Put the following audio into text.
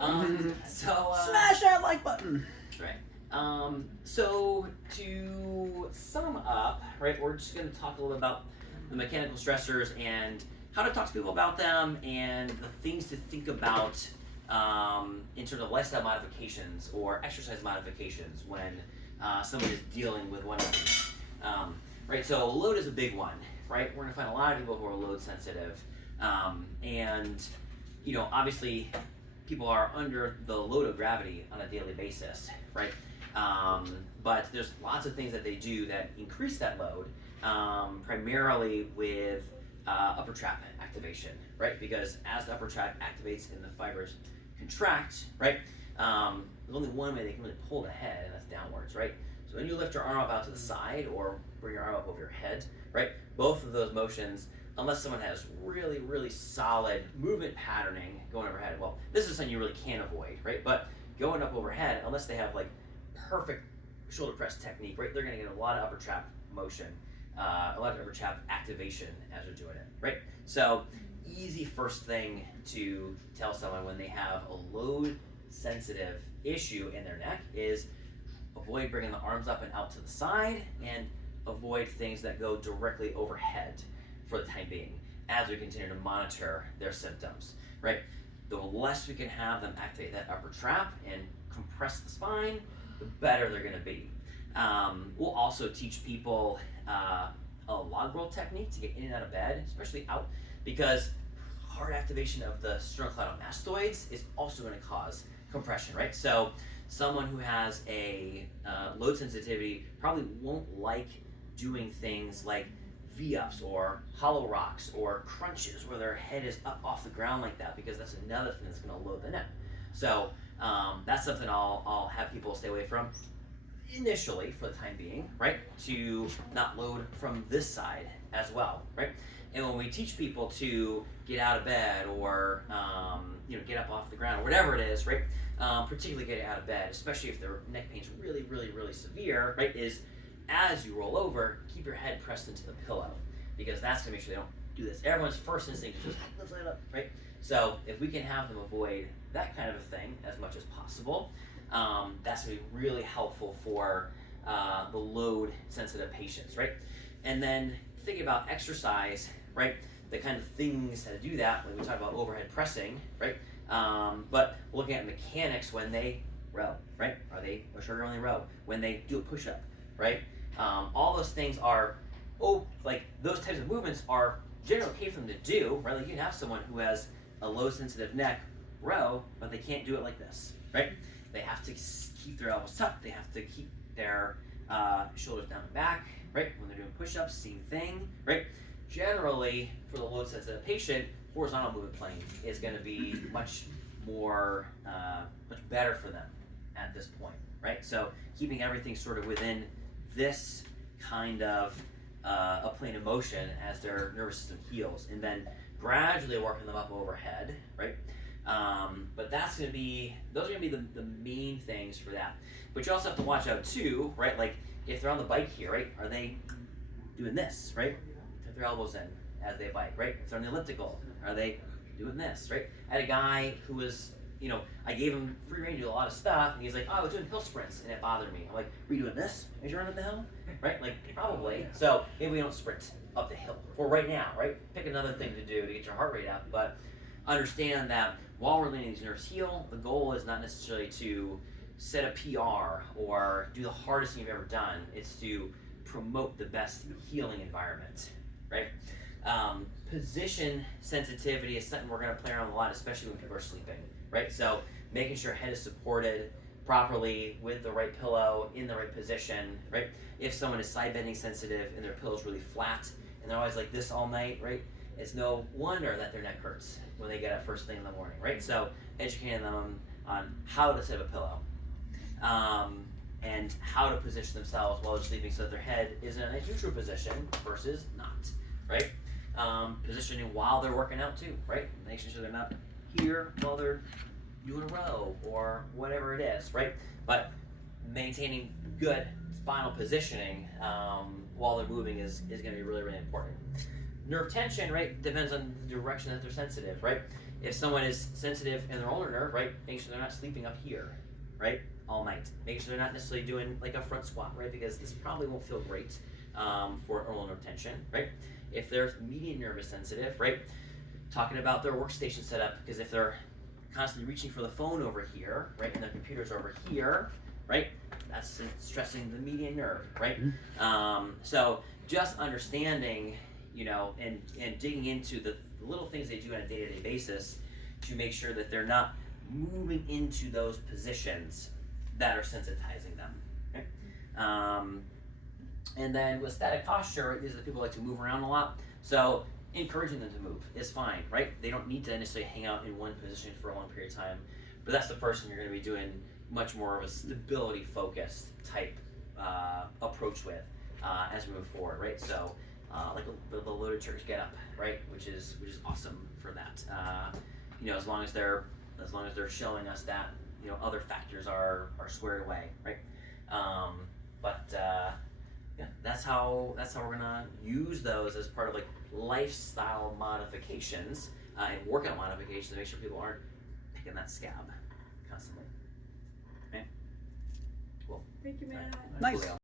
Smash that like button. Right. So to sum up, right, we're just going to talk a little about the mechanical stressors and how to talk to people about them and the things to think about in terms of lifestyle modifications or exercise modifications when somebody is dealing with one of these. Right, so load is a big one, right? We're going to find a lot of people who are load sensitive, and you know, obviously, people are under the load of gravity on a daily basis, right? But there's lots of things that they do that increase that load, primarily with upper trap activation, right? Because as the upper trap activates and the fibers contract, right? There's only one way they can really pull the head, and that's downwards, right? So when you lift your arm up out to the side or bring your arm up over your head, right? Both of those motions, unless someone has really, really solid movement patterning going overhead, well, this is something you really can't avoid, right? But going up overhead, unless they have like perfect shoulder press technique, right? They're gonna get a lot of upper trap motion, a lot of upper trap activation as they're doing it, right? So easy first thing to tell someone when they have a load sensitive issue in their neck is avoid bringing the arms up and out to the side and avoid things that go directly overhead for the time being as we continue to monitor their symptoms, right? The less we can have them activate that upper trap and compress the spine, the better they're gonna be. We'll also teach people a log roll technique to get in and out of bed, especially out, because hard activation of the sternocleidomastoids is also gonna cause compression, right? So someone who has a load sensitivity probably won't like doing things like V-ups or hollow rocks or crunches where their head is up off the ground like that, because that's another thing that's going to load the neck. So that's something I'll have people stay away from initially for the time being, right? To not load from this side as well, right? And when we teach people to get out of bed or you know, get up off the ground or whatever it is, right? Particularly getting out of bed, especially if their neck pain's really, really, really severe, right? Is as you roll over, keep your head pressed into the pillow, because that's gonna make sure they don't do this. Everyone's first instinct is just lift it up, right? So if we can have them avoid that kind of a thing as much as possible, that's gonna be really helpful for the load sensitive patients, right? And then thinking about exercise, right? The kind of things that do that when we talk about overhead pressing, right? But looking at mechanics when they row, right? Are they a sugar when they row? When they do a push-up, right? All those things are, like those types of movements are generally okay for them to do, right? Like you can have someone who has a low sensitive neck row, but they can't do it like this, right? They have to keep their elbows tucked. They have to keep their shoulders down and back, right? When they're doing push-ups, same thing, right? Generally, for the load sensitive patient, horizontal movement plane is going to be much more, much better for them at this point, right? So keeping everything sort of within this kind of a plane of motion as their nervous system heals, and then gradually working them up overhead, right? But that's going to be, those are going to be the main things for that. But you also have to watch out too, right? Like if they're on the bike here, right? Are they doing this, right? Tuck their elbows in as they bike, right? If they're on the elliptical, are they doing this, right? I had a guy who was, you know, I gave him free rein to do a lot of stuff, and he's like, oh, I was doing hill sprints, and it bothered me. I'm like, were you doing this as you're running the hill? Right? Like, probably. So maybe we don't sprint up the hill for right now, right? Pick another thing to do to get your heart rate up, but understand that while we're letting these nerves heal, the goal is not necessarily to set a PR or do the hardest thing you've ever done. It's to promote the best healing environment, right? Position sensitivity is something we're going to play around with a lot, especially when people are sleeping, right? So making sure head is supported properly with the right pillow in the right position, right? If someone is side bending sensitive and their pillow is really flat and they're always like this all night, right? It's no wonder that their neck hurts when they get up first thing in the morning, right? So educating them on how to set up a pillow and how to position themselves while they're sleeping so that their head is in a neutral position versus not, right? Positioning while they're working out too, right? Making sure they're not here while they're doing a row or whatever it is, right? But maintaining good spinal positioning while they're moving is going to be really, really important. Nerve tension, right, depends on the direction that they're sensitive, right? If someone is sensitive in their ulnar nerve, right, make sure they're not sleeping up here, right, all night. Make sure they're not necessarily doing like a front squat, right, because this probably won't feel great for ulnar tension, right? If they're median nerve is sensitive, right, talking about their workstation setup, because if they're constantly reaching for the phone over here, right, and their computer's over here, right, that's stressing the median nerve, right? So just understanding, you know, and digging into the little things they do on a day-to-day basis to make sure that they're not moving into those positions that are sensitizing them. Okay? And then with static posture, these are the people who like to move around a lot. So encouraging them to move is fine, right? They don't need to necessarily hang out in one position for a long period of time, but that's the person you're going to be doing much more of a stability focused type approach with as we move forward, right? So like the loaded church get up, right, which is awesome for that. You know, as long as they're showing us that, you know, other factors are squared away, right? Yeah, that's how we're gonna use those as part of like lifestyle modifications and workout modifications to make sure people aren't picking that scab constantly. Okay. Cool. Thank you, Matt. Nice.